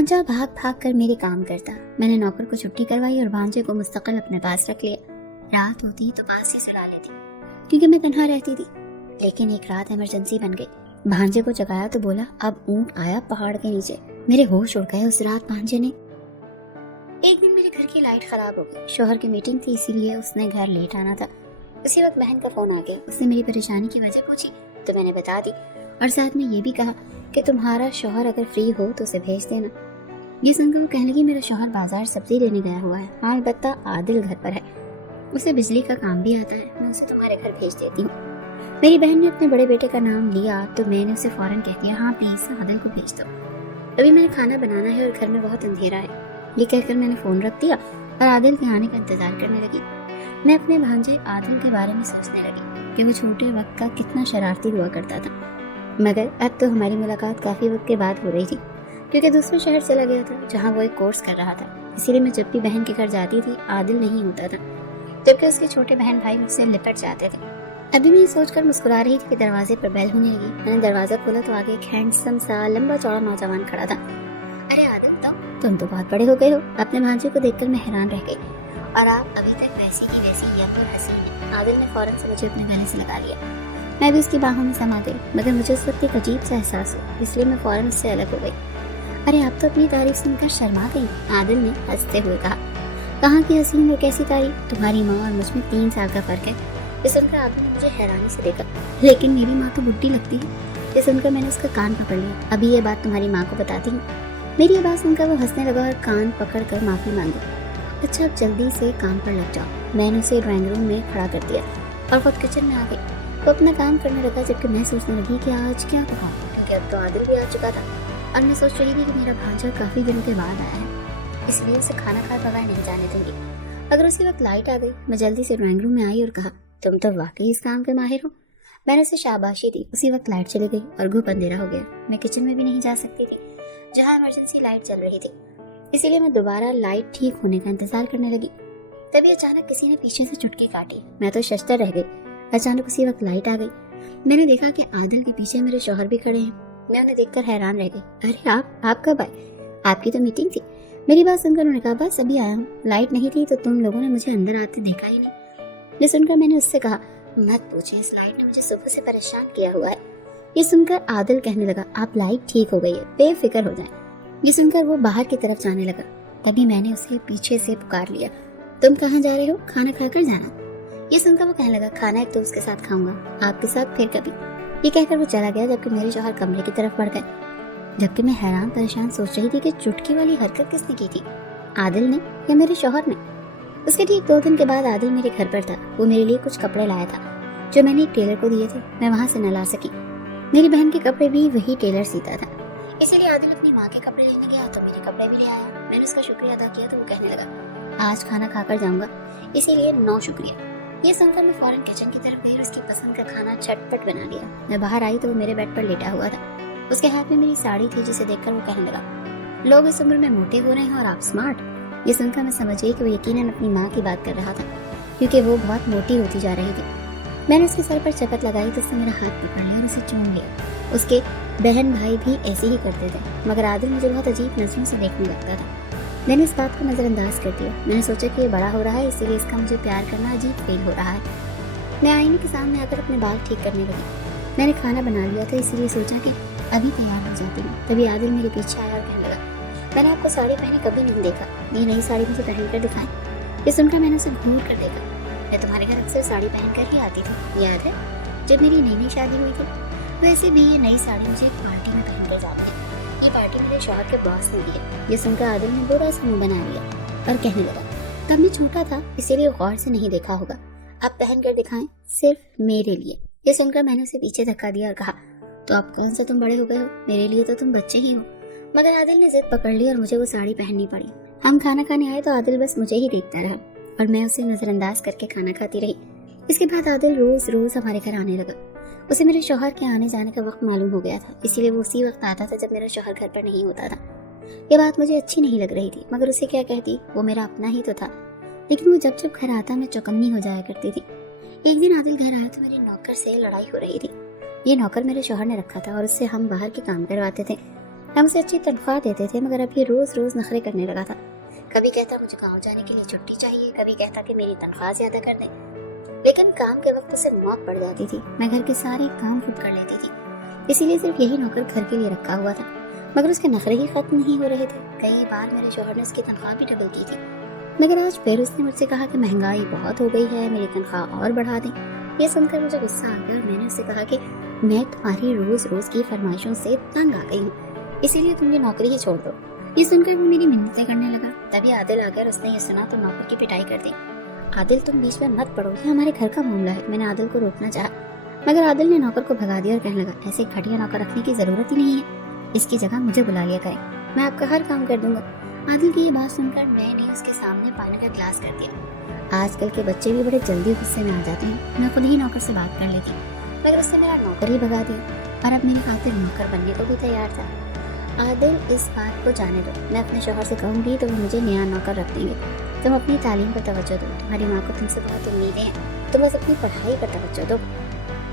भांजा भाग भाग कर मेरे काम करता। मैंने नौकर को छुट्टी करवाई और भांजे को मुस्तकिल अपने पास रख लिया। रात होती तो पास ही सुला लेती क्योंकि मैं तन्हा रहती थी। लेकिन एक रात इमरजेंसी बन गई। भांजे को जगाया तो बोला अब ऊंट आया पहाड़ के नीचे। मेरे होश उड़ गए उस रात भांजे ने। एक दिन मेरे घर की लाइट खराब हो गई। शोहर की मीटिंग थी इसीलिए उसने घर लेट आना था। उसी वक्त बहन का फोन आ गया। उसने मेरी परेशानी की वजह पूछी तो मैंने बता दी और साथ में ये भी कहा कि तुम्हारा शोहर अगर फ्री हो तो उसे भेज देना। ये सुनकर वो कहने लगी मेरा शोहर बाजार सब्जी लेने गया हुआ है। हाँ अलबत्ता आदिल घर पर है, उसे बिजली का काम भी आता है, मैं उसे तुम्हारे घर भेज देती हूँ। मेरी बहन ने अपने बड़े बेटे का नाम लिया तो मैंने उसे फौरन कह दिया हाँ प्लीज आदिल को भेज दो, अभी मैंने खाना बनाना है और घर में बहुत अंधेरा है। ये कहकर मैंने फोन रख दिया और आदिल के आने का इंतजार करने लगी। मैं अपने भांजे आदिल के बारे में सोचने लगी कि वो छोटे वक्त का कितना शरारती हुआ करता था। मगर अब तो हमारी मुलाकात काफी वक्त के बाद हो रही थी क्योंकि दूसरे शहर चला गया था जहाँ वो एक कोर्स कर रहा था। इसीलिए मैं जब भी बहन के घर जाती थी आदिल नहीं होता था, जबकि उसके छोटे बहन भाई मुझसे लिपट जाते थे। अभी मैं ये सोचकर मुस्कुरा रही थी कि दरवाजे पर बेल होने लगी। मैंने दरवाजा खोला तो आगे एक हैंडसम सा लंबा चौड़ा नौजवान खड़ा था। अरे आदिल तुम तो बहुत बड़े हो गए हो। अपने भांजे को देखकर मैं हैरान रह गई। और आप अभी तक वैसी की वैसी यंग और हसीन है। आदिल ने फौरन से मुझे अपने गले से लगा लिया। मैं भी उसकी बाहों में समा गई, मगर मुझे उस वक्त एक अजीब सा एहसास हुआ, इसलिए मैं फौरन उससे अलग हो गई। अरे आप तो अपनी तारीफ सुनकर शर्मा गई, आदिल ने हंसते हुए कहा। कहाँ की हसीन और कैसी तारीफ? तुम्हारी माँ और मुझ में 3 साल का फर्क है। ये सुनकर आदिल ने मुझे हैरानी से देखा। लेकिन मेरी माँ तो बुढ़ी लगती है। ये सुनकर मैंने उसका कान पकड़ लिया। अभी ये बात तुम्हारी माँ को बताती हूँ। मेरी ये बात सुनकर वो हंसने लगा और कान पकड़ कर माफी मांगी। अच्छा अब जल्दी से काम पर लग जाओ। मैंने उसे ड्राइंग रूम में खड़ा कर दिया और खुद किचन में आ गई। वो अपना काम करने लगा जबकि मैं सोचने लगी कि आज क्या होगा, क्योंकि अब तो आदिल भी आ चुका था और मैं सोच रही थी कि मेरा भांजा काफी दिनों के बाद आया है, इसलिए उसे खाना खाए बगैर नहीं जाने दूंगी। अगर उसी वक्त लाइट आ गई। मैं जल्दी से ड्राइंग रूम में आई और कहा तुम तो वाकई इस काम के माहिर हो। मैंने उसे शाबाशी दी। उसी वक्त लाइट चली गई और घुप अंधेरा हो गया। मैं किचन में भी नहीं जा सकती थी जहाँ इमरजेंसी लाइट चल रही थी, इसीलिए मैं दोबारा लाइट ठीक होने का इंतजार करने लगी। तभी अचानक किसी ने पीछे से चुटकी काटी। मैं तो शशतर रह गई। अचानक उसी वक्त लाइट आ गई। मैंने देखा कि आदिल के पीछे मेरे शौहर भी खड़े हैं। मैं उन्हें देखकर हैरान रह गई। अरे आप कब आए? आपकी तो मीटिंग थी। मेरी बात सुनकर उन्होंने कहा बस अभी आया हूँ। लाइट नहीं थी तो तुम लोगों ने मुझे अंदर आते देखा ही नहीं। ये सुनकर मैंने उससे कहा मत पूछिए, इस लाइट ने मुझे सुबह से परेशान किया हुआ है। ये सुनकर आदिल कहने लगा आप लाइट ठीक हो गई है, बेफिक्र हो जाए। ये सुनकर वो बाहर की तरफ जाने लगा। तभी मैंने उसे पीछे से पुकार लिया तुम कहाँ जा रहे हो? खाना खाकर जाना। ये सुनकर वो कहने लगा खाना एक दोस्त के साथ खाऊंगा, आपके साथ फिर कभी। ये कहकर वो चला गया जबकि मेरे शौहर कमरे की तरफ बढ़ गए। जबकि मैं हैरान परेशान सोच रही थी कि चुटकी वाली हरकत किसने की थी, आदिल ने या मेरे शौहर ने। उसके ठीक 2 दिन के बाद आदिल मेरे घर पर था। वो मेरे लिए कुछ कपड़े लाया था जो मैंने एक टेलर को दिए थे। मैं वहाँ से न ला सकी। मेरी बहन के कपड़े भी वही टेलर सीता था, इसीलिए आदिल अपनी माँ के कपड़े लेने गया तो मेरे कपड़े भी ले आया। मैंने उसका शुक्रिया अदा किया तो वो कहने लगा आज खाना खाकर जाऊंगा, इसीलिए 9 शुक्रिया। ये सुनकर मैं फौरन किचन की तरफ गई और उसकी पसंद का खाना झटपट बना लिया। मैं बाहर आई तो वो मेरे बेड पर लेटा हुआ था। उसके हाथ में मेरी साड़ी थी जिसे देखकर वो कहने लगा लोग इस उम्र में मोटे हो रहे हैं और आप स्मार्ट। ये सुनकर मैं समझ गई कि वो यकीनन अपनी माँ की बात कर रहा था क्योंकि वो बहुत मोटी होती जा रही थी। मैंने उसके सर पर चपत लगाई तो उसने मेरा हाथ पकड़ लिया और उसे चूम लिया। उसके बहन भाई भी ऐसे ही करते थे, मगर आदिल मुझे बहुत अजीब नजरों से देखने लगता था। मैंने इस बात को नजरअंदाज कर दिया। मैंने सोचा कि ये बड़ा हो रहा है इसीलिए इसका मुझे प्यार करना अजीब फील हो रहा है। मैं आईने के सामने आकर अपने बाल ठीक करने लगी। मैंने खाना बना लिया था इसीलिए सोचा कि अभी तैयार हो जाती हूँ। तभी आदिल मेरे पीछे आया और कहने लगा मैंने आपको साड़ी पहने कभी नहीं देखा, ये नई साड़ी मुझे पहन कर दिखाएं। ये सुनकर मैंने उसे घूर कर देखा। मैं तुम्हारे घर अक्सर साड़ी पहन कर ही आती थी, याद है जब मेरी नई शादी हुई थी? वैसे भी ये नई साड़ी मुझे एक पार्टी में पहन कर जाती है। ये पार्टी मेरे शौहर के बॉस ने दी है। ये सुनकर आदिल ने बुरा सा मुंह बना लिया और कहने लगा तब मैं छोटा था इसीलिए गौर से नहीं देखा होगा, आप पहन कर दिखाएं सिर्फ मेरे लिए। ये सुनकर मैंने उसे पीछे धक्का दिया और कहा तो आप कौन सा तुम बड़े हो गए हो, मेरे लिए तो तुम बच्चे ही हो। मगर आदिल ने जिद पकड़ ली और मुझे वो साड़ी पहननी पड़ी। हम खाना खाने आए तो आदिल बस मुझे ही देखता रहा और मैं उसे नजरअंदाज करके खाना खाती रही। इसके बाद आदिल रोज रोज हमारे घर आने लगा। उसे मेरे शौहर के आने जाने का वक्त मालूम हो गया था, इसीलिए वो उसी वक्त आता था जब मेरा शौहर घर पर नहीं होता था। ये बात मुझे अच्छी नहीं लग रही थी, मगर उसे क्या कहती, वो मेरा अपना ही तो था। लेकिन वो जब जब घर आता मैं चौकन्नी हो जाया करती थी। एक दिन आदिल घर आया तो मेरे नौकर से लड़ाई हो रही थी। ये नौकर मेरे शौहर ने रखा था और उससे हम बाहर के काम करवाते थे। ہم اسے اچھی تنخواہ دیتے تھے مگر اب یہ روز روز نخرے کرنے لگا تھا. کبھی کہتا مجھے گاؤں جانے کے لیے چھٹی چاہیے, کبھی کہتا کہ میری تنخواہ زیادہ کر دیں. لیکن کام کے وقت اسے موت پڑ جاتی تھی. میں گھر کے سارے کام خود کر لیتی تھی, اسی لیے صرف یہی نوکر گھر کے لیے رکھا ہوا تھا. مگر اس کے نخرے ہی ختم نہیں ہو رہے تھے. کئی بار میرے شوہر نے اس کی تنخواہ بھی ڈبل کی تھی, مگر آج پھر اس نے مجھ سے کہا کہ مہنگائی بہت ہو گئی ہے, میری تنخواہ اور بڑھا دیں. یہ سن کر مجھے غصہ آ گیا اور میں نے اس سے کہا کہ میں تمہاری روز روز کی فرمائشوں سے تنگ آ گئی ہوں, اسی لیے تم یہ نوکری ہی چھوڑ دو. یہ سن کر وہ میری منتیں کرنے لگا. تبھی عادل آ کر اس نے یہ سنا تو نوکر کی پٹائی کر دی. عادل تم بیچ میں مت پڑو, یہ ہمارے گھر کا معاملہ ہے. میں نے عادل کو روکنا چاہا مگر عادل نے نوکر کو بھگا دیا اور کہنے لگا ایسے گھٹیا نوکر رکھنے کی ضرورت ہی نہیں ہے, اس کی جگہ مجھے بلا لیا کریں, میں آپ کا ہر کام کر دوں گا. عادل کی یہ بات سن کر میں نے اس کے سامنے پانی کا گلاس کر دیا. آج کل کے بچے بھی بڑے جلدی غصے میں آ جاتے ہیں. میں خود ہی نوکر سے بات کر لیتی مگر اس نے میرا نوکر ہی بھگا دیا اور اب میری خاطر نوکر بننے کو بھی تیار تھا. عادل اس بات کو جانے دو, میں اپنے شوہر سے کہوں گی تو وہ مجھے نیا نوکر رکھ دیں گے. تم اپنی تعلیم پر توجہ دو, تمہاری ماں کو تم سے بہت امیدیں ہیں, تم بس اپنی پڑھائی پر توجہ دو.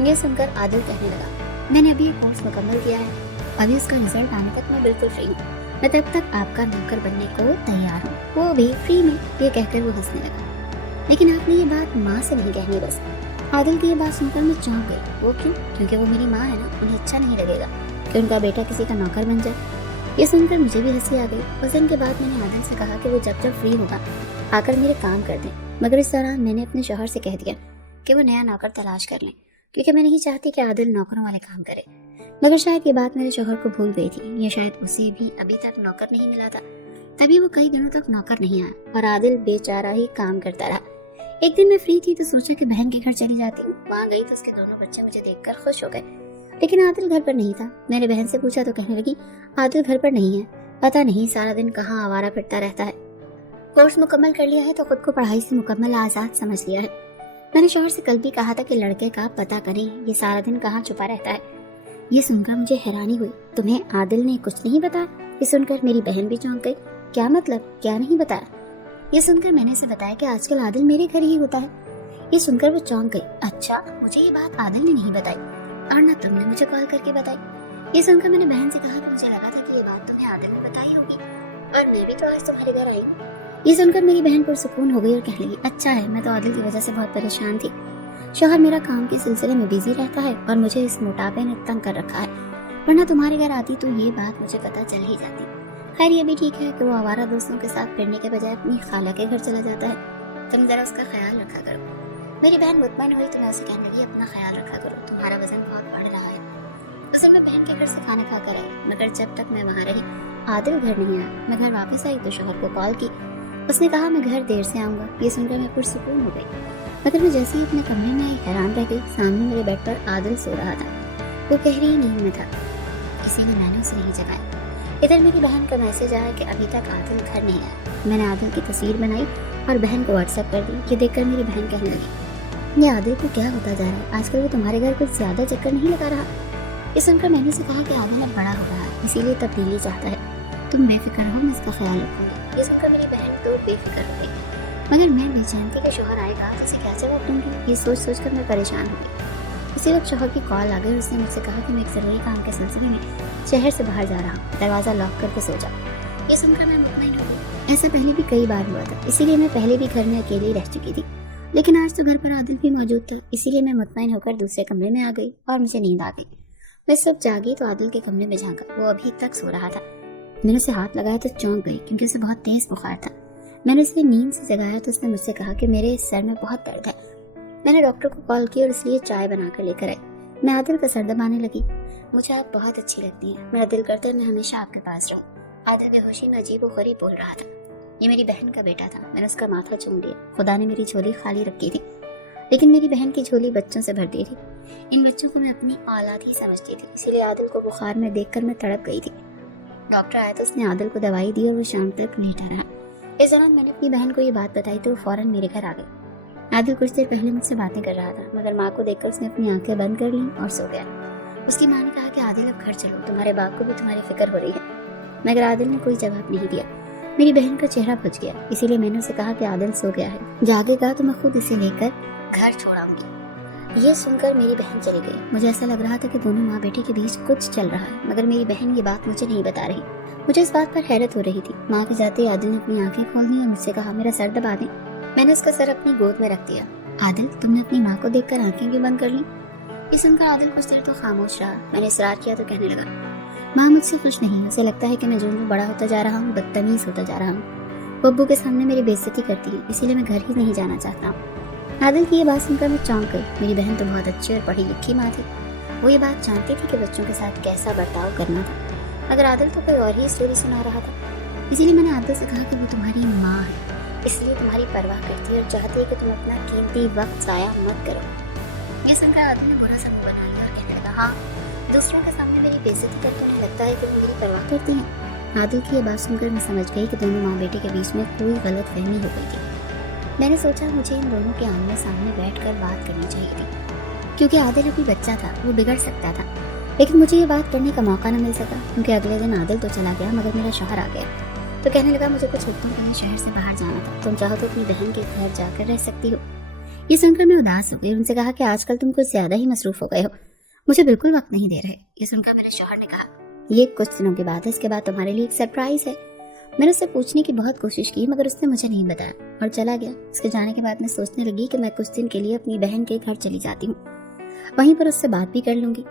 یہ سن کر عادل کہنے لگا میں نے ابھی یہ کورس مکمل کیا ہے, ابھی اس کا رزلٹ آنے تک میں بالکل فری ہوں, میں تب تک آپ کا نوکر بننے کو تیار ہوں, وہ بھی فری میں. یہ کہہ کر وہ ہنسنے لگا. لیکن آپ نے یہ بات ماں سے نہیں کہنی بس. عادل کی یہ بات سن کر میں چونک گئی. وہ کیوں؟ کیونکہ وہ میری ماں ہے نا, انہیں اچھا نہیں لگے گا کہ ان کا بیٹا کسی کا نوکر بن جائے. یہ سن کر مجھے بھی ہنسی آ گئی. اس دن کے بعد میں نے عادل سے کہا کہ وہ جب فری ہوگا آ کر میرے کام کر دیں, مگر اس دوران میں نے اپنے شوہر سے کہہ دیا کہ وہ نیا نوکر تلاش کر لیں, کیونکہ میں نہیں چاہتی کہ عادل نوکروں والے کام کرے. مگر شاید یہ بات میرے شوہر کو بھول گئی تھی, یا شاید اسے بھی ابھی تک نوکر نہیں ملا تھا, تبھی وہ کئی دنوں تک نوکر نہیں آیا اور عادل بیچارہ ہی کام کرتا رہا. ایک دن میں فری تھی تو سوچا کہ بہن کے گھر چلی جاتی ہوں. وہاں گئی تو اس کے دونوں بچے مجھے دیکھ کر خوش ہو گئے, لیکن عادل گھر پر نہیں تھا. میں نے بہن سے پوچھا تو کہنے لگی عادل گھر پر نہیں ہے, پتہ نہیں سارا دن کہاں آوارہ پھرتا رہتا ہے. کورس مکمل کر لیا ہے تو خود کو پڑھائی سے مکمل آزاد سمجھ لیا ہے. میں نے شوہر سے کل بھی کہا تھا کہ لڑکے کا پتہ کریں, یہ سارا دن کہاں چھپا رہتا ہے. یہ سن کر مجھے حیرانی ہوئی. تمہیں عادل نے کچھ نہیں بتایا؟ یہ سن کر میری بہن بھی چونک گئی. کیا مطلب, کیا نہیں بتایا؟ یہ سن کر میں نے اسے بتایا کہ آج کل عادل میرے گھر ہی ہوتا ہے. یہ سن کر وہ چونک گئی. اچھا, مجھے یہ بات عادل نے نہیں بتائی اور نہ تم نے مجھے کال کر کے بتائی. یہ سن کر میں نے بہن سے کہا کہ مجھے لگا تھا کہ یہ بات تمہیں عادل نے بتائی ہوگی, اور میں بھی تو آج تمہارے گھر آئی. یہ سن کر میری بہن پرسکون ہو گئی اور کہنے لگی اچھا ہے, میں تو عادل کی وجہ سے بہت پریشان تھی. شوہر میرا کام کے سلسلے میں بیزی رہتا ہے اور مجھے اس موٹاپے نے تنگ کر رکھا ہے, ورنہ تمہارے گھر آتی تو یہ بات مجھے پتہ چل ہی جاتی. خیر یہ بھی ٹھیک ہے کہ وہ آوارہ دوستوں کے ساتھ پھرنے کے بجائے اپنی خالہ کے گھر چلا جاتا ہے, تم ذرا اس کا خیال رکھا کرو. میری بہن مطمئن ہوئی تو میں اسے کہنے لگی اپنا خیال رکھا کرو, تمہارا وزن بہت بڑھ رہا ہے. اصل میں بہن کے گھر سے کھانا کھا کر آئی, مگر جب تک میں وہاں رہی عادل گھر نہیں آیا. میں گھر واپس آئی تو شوہر کو کال کی, اس نے کہا میں گھر دیر سے آؤں گا. یہ سن کر میں پرسکون ہو گئی, مگر میں جیسے ہی اپنے کمرے میں آئی حیران رہ گئی. سامنے میرے بیڈ پر عادل سو رہا تھا, وہ گہری نیند میں تھا, اسی لیے میں نے اسے نہیں جگایا. ادھر میری بہن کا میسج آیا کہ ابھی تک عادل گھر نہیں آیا. میں نے عادل کی تصویر بنائی اور بہن کو واٹس ایپ کر دی. یہ دیکھ کر میری بہن کہنے لگی یہ عادل کو کیا ہوتا جا رہا ہے, آج کل وہ تمہارے گھر کچھ زیادہ چکر نہیں لگا رہا. یہ سن کر میں نے اسے کہا کہ عادل اب بڑا ہو رہا ہے, اسی لیے تبدیلی چاہتا ہے, تم بے فکر ہو, میں اس کا خیال رکھوں گی. یہ سن کر میری بہن تو بے فکر ہو گئی, مگر میں بے چین تھی کہ شوہر آئے گا تو اسے کیا جواب دوں گی. یہ سوچ سوچ کر میں پریشان ہو گئی. اسی وقت شوہر کی کال آ گئی اور اس نے مجھ سے کہا کہ میں ایک ضروری کام کے سلسلے میں شہر سے باہر جا رہا ہوں, دروازہ لاک کر کے سو جا. یہ سن کر میں مطمئن ہو گئی. ایسا پہلے بھی کئی بار ہوا تھا, اسی لیے میں پہلے بھی گھر میں اکیلی رہ چکی تھی, لیکن آج تو گھر پر عادل بھی موجود تھا, اسی لیے میں مطمئن ہو کر دوسرے کمرے میں آ گئی اور مجھے نیند آ گئی. میں سب جاگی تو عادل کے کمرے میں جھانکا, وہ ابھی تک سو رہا تھا. میں نے اسے ہاتھ لگایا تو چونک گئی کیونکہ اسے بہت تیز بخار تھا. میں نے اسے نیند سے جگایا تو اس نے مجھ سے کہا کہ میرے سر میں بہت درد ہے. میں نے ڈاکٹر کو کال کی اور اس لیے چائے بنا کر لے کر آئی. میں عادل کا سر دبانے لگی. مجھے آپ بہت اچھی لگتی ہیں, میرا دل کرتا ہے میں ہمیشہ آپ کے پاس رہوں. عادل بے ہوشی میں عجیب و غریب بول رہا تھا. یہ میری بہن کا بیٹا تھا. میں نے اس کا ماتھا چوم لیا. خدا نے میری جھولی خالی رکھی تھی, لیکن میری بہن کی جھولی بچوں سے بھرتی تھی. ان بچوں کو میں اپنی اولاد ہی سمجھتی تھی, اسی لیے عادل کو بخار میں دیکھ کر میں تڑپ گئی تھی. ڈاکٹر آیا تو اس نے عادل کو دوائی دی اور وہ شام تک لیٹا رہا. اس دوران میں نے اپنی بہن کو یہ بات بتائی تو وہ فوراً میرے گھر آ گئی. عادل کچھ دیر پہلے مجھ سے باتیں کر رہا تھا, مگر ماں کو دیکھ کر اس نے اپنی آنکھیں بند کر لیں اور سو گیا. اس کی ماں نے کہا کہ عادل اب گھر چلو, تمہارے باپ کو بھی تمہاری فکر ہو رہی ہے. مگر عادل نے کوئی جواب نہیں دیا. میری بہن کا چہرہ بھج گیا, اسی لیے میں نے اسے کہا کہ عادل سو گیا ہے, جاگے گا تو میں خود اسے لے کر گھر چھوڑاؤں گی. ये सुनकर मेरी बहन चली गई। मुझे ऐसा लग रहा था कि दोनों माँ बेटी के बीच कुछ चल रहा है, मगर मेरी बहन ये बात मुझे नहीं बता रही। मुझे इस बात पर हैरत हो रही थी। माँ के जाते ही आदिल ने अपनी आंखें खोल दी और मुझसे कहा, मेरा सर दबा दे। मैंने उसका सर अपनी गोद में रख दिया। आदिल, तुमने अपनी माँ को देखकर आंखें क्यों बंद कर ली? ये सुनकर आदिल कुछ देर तो खामोश रहा। मैंने इसरार किया तो कहने लगा, माँ मुझसे खुश नहीं है। उसे लगता है कि मैं जो बड़ा होता जा रहा हूँ, बदतमीज होता जा रहा हूँ। वो अब्बू के सामने मेरी बेइज्जती करती है, इसीलिए मैं घर ही नहीं जाना चाहता हूँ। आदिल की ये बात सुनकर मैं चौंक गई। मेरी बहन तो बहुत अच्छी और पढ़ी लिखी माँ थी। वो ये बात जानती थी कि बच्चों के साथ कैसा बर्ताव करना था, मगर आदिल तो कोई और ही स्टोरी सुना रहा था। इसीलिए मैंने आदिल से कहा कि वो तुम्हारी माँ है, इसलिए तुम्हारी परवाह करती है और चाहती है कि तुम अपना कीमती वक्त जाया मत करो। ये सुनकर आदिल ने बुरा सा मुंह बना लिया और कहने लगा, हाँ, दूसरों के सामने मेरी बेइज्जती करके उन्हें लगता है कि वो मेरी परवाह करती हैं। आदिल की ये बात सुनकर मैं समझ गई कि दोनों माँ बेटे के बीच में कोई गलत फहमी हो गई थी। मैंने सोचा मुझे इन दोनों के आमने सामने बैठकर बात करनी चाहिए थी, क्योंकि आदिल अभी बच्चा था, वो बिगड़ सकता था। लेकिन मुझे ये बात करने का मौका न मिल सका, क्योंकि अगले दिन आदिल तो चला गया मगर मेरा शौहर आ गया। तो कहने लगा, मुझे कुछ हफ्तों के लिए शहर से बाहर जाना था, तुम चाहो तो अपनी बहन के घर जाकर रह सकती हो। ये सुनकर मैं उदास हो गई। उनसे कहा कि आजकल तुम कुछ ज्यादा ही मसरूफ हो गए हो, मुझे बिल्कुल वक्त नहीं दे रहे। ये सुनकर मेरे शौहर ने कहा, ये कुछ दिनों की बात है, इसके बाद तुम्हारे लिए एक सरप्राइज है। मैंने उससे पूछने की बहुत कोशिश की, मगर उसने मुझे नहीं बताया और चला गया। उसके जाने के बाद मैं सोचने लगी कि मैं कुछ दिन के लिए अपनी बहन के घर चली जाती हूँ, वहीं पर उससे बात भी कर लूंगी।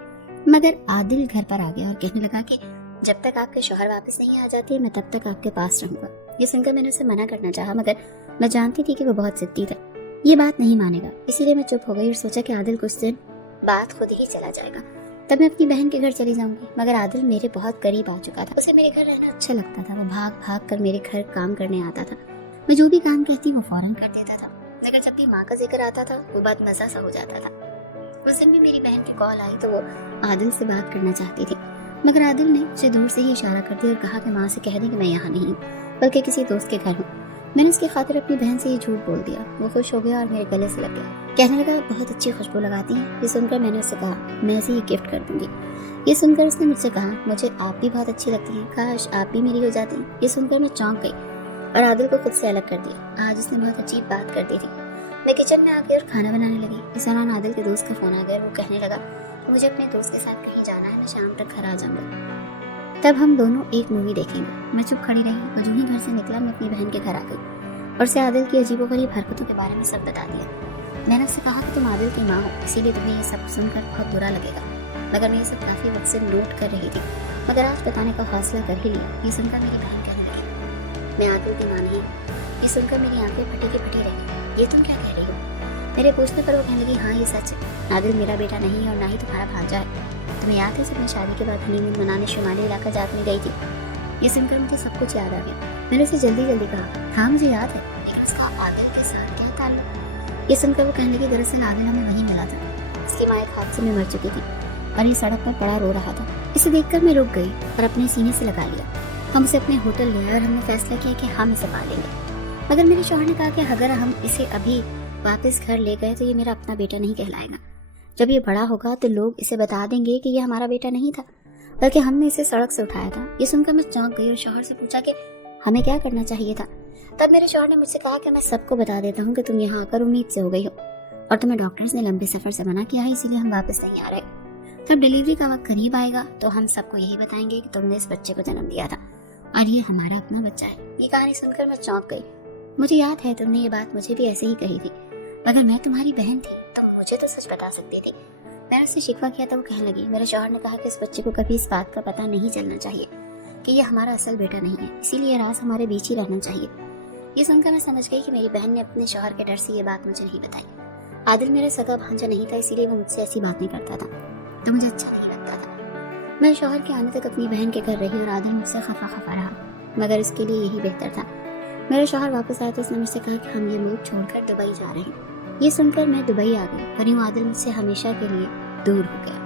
मगर आदिल घर पर आ गया और कहने लगा कि जब तक आपके शौहर वापस नहीं आ जाते मैं तब तक आपके पास रहूंगा। ये सुनकर मैंने उसे मना करना चाहा, मगर मैं जानती थी कि वो बहुत जिद्दी था, ये बात नहीं मानेगा। इसीलिए मैं चुप हो गई और सोचा कि आदिल कुछ दिन बाद खुद ही चला जाएगा, तब मैं अपनी बहन के घर चली जाऊंगी। मगर आदिल मेरे बहुत करीब आ चुका था, उसे मेरे घर रहना अच्छा लगता था। वो भाग भाग कर मेरे घर काम करने आता था। मैं जो भी काम कहती वो फौरन कर देता था, मगर जब भी माँ का जिक्र आता था वो बात मजा सा हो जाता था। उस दिन भी मेरी बहन की कॉल आई तो वो आदिल से बात करना चाहती थी, मगर आदिल ने मुझे दूर से ही इशारा कर दिया और कहा कि माँ से कह दी कि मैं यहाँ नहीं हूँ, बल्कि किसी दोस्त के घर हूँ। मैंने उसकी खातिर अपनी बहन से ये झूठ बोल दिया। वो खुश हो गया और मेरे गले से लग गया। कहने लगा, बहुत अच्छी खुशबू लगाती है। ये सुनकर मैंने उससे कहा, मैं इसे ये गिफ्ट कर दूंगी। ये सुनकर उसने मुझसे कहा, मुझे आप भी बहुत अच्छी लगती हैं, काश आप भी मेरी हो जाती। ये सुनकर मैं चौंक गई और आदिल को खुद से अलग कर दिया। आज उसने बहुत अजीब बात कर दी थी। मैं किचन में आ गई और खाना बनाने लगी। इस दौरान आदिल के दोस्त का फोन आ गया। वो कहने लगा कि मुझे अपने दोस्त के साथ कहीं जाना है, मैं शाम तक घर आ जाऊंगा, तब हम दोनों एक मूवी देखेंगे। मैं चुप खड़ी रही और जो ही घर से निकला मैं अपनी बहन के घर आ गई और उसे आदिल की अजीबोगरीब हरकतों के बारे में सब बता दिया। मैंने उससे कहा कि तुम आदिल की माँ हो, इसीलिए तुम्हें ये सब सुनकर बहुत बुरा लगेगा, मगर मैं ये सब काफी वक्त से नोट कर रही थी, मगर आज बताने का हौसला कर ही लिया। ये सुनकर मेरी बहन कहने लगी, मैं आदिल की माँ नहीं। ये सुनकर मेरी आंखें फटी की फटी रही। ये तुम क्या कह रही हो? मेरे पूछने पर वो कहने लगी, हाँ ये सच है, आदिल मेरा बेटा नहीं है और ना ही तुम्हारा भांजा है। तुम्हें याद है जब मैं शादी के बाद हनीमून मनाने शुमाली इलाका जात में गई थी? ये सुनकर मुझे सब कुछ याद आ गया। मैंने उसे जल्दी जल्दी कहा, हाँ मुझे याद है, लेकिन उसका आदिल के साथ क्या ताल्लुक? ये सुनकर वो कहने लगी, दरअसल आदिल हमें वहीं मिला था, उसकी माँ एक हादसे में मर चुकी थी और ये सड़क पर पड़ा रो रहा था। इसे देखकर मैं रुक गई और अपने सीने से लगा लिया। हम उसे अपने होटल ले आए और हमने फैसला किया कि हम इसे पालेंगे। मगर मेरे शौहर ने कहा कि अगर हम इसे अभी वापस घर ले गए तो ये मेरा अपना बेटा नहीं कहलाएगा। जब ये बड़ा होगा तो लोग इसे बता देंगे कि ये हमारा बेटा नहीं था, बल्कि हमने इसे सड़क से उठाया था। ये सुनकर मैं चौंक गई और शौहर से पूछा कि हमें क्या करना चाहिए था। तब मेरे शौहर ने मुझसे कहा कि मैं सबको बता देता हूँ कि तुम यहाँ आकर उम्मीद से हो गई हो और तुम्हें डॉक्टर्स ने लंबे सफर से मना किया है, इसीलिए हम वापस नहीं आ रहे। तब डिलीवरी का वक्त करीब आएगा तो हम सबको यही बताएंगे कि तुमने इस बच्चे को जन्म दिया था और ये हमारा अपना बच्चा है। ये कहानी सुनकर मैं चौंक गई। मुझे याद है तुमने ये बात मुझे भी ऐसे ही कही थी, मगर मैं तुम्हारी बहन थी, तुम मुझे तो सच बता सकती थी। मैंने उससे शिकवा किया तो वो कहने लगी, मेरे शौहर ने कहा कि इस बच्चे को कभी इस बात का पता नहीं चलना चाहिए कि ये हमारा असल बेटा नहीं है, इसीलिए राज हमारे बीच ही रहना चाहिए। ये सुनकर मैं समझ गई कि मेरी बहन ने अपने शौहर के डर से ये बात मुझे नहीं बताई। आदिल मेरा सगा भांजा नहीं था, इसीलिए वो मुझसे ऐसी बात नहीं करता था, तो मुझे अच्छा नहीं लगता था। मैं शौहर के आने तक अपनी बहन के घर रही और आदिल मुझसे खफा खफा रहा, मगर इसके लिए यही बेहतर था। मेरे शौहर वापस आए तो उसने मुझसे कहा कि हम ये मुल्क छोड़कर दुबई जा रहे हैं। ये सुनकर मैं दुबई आ गई और यूं आदिल मुझसे हमेशा के लिए दूर हो गया।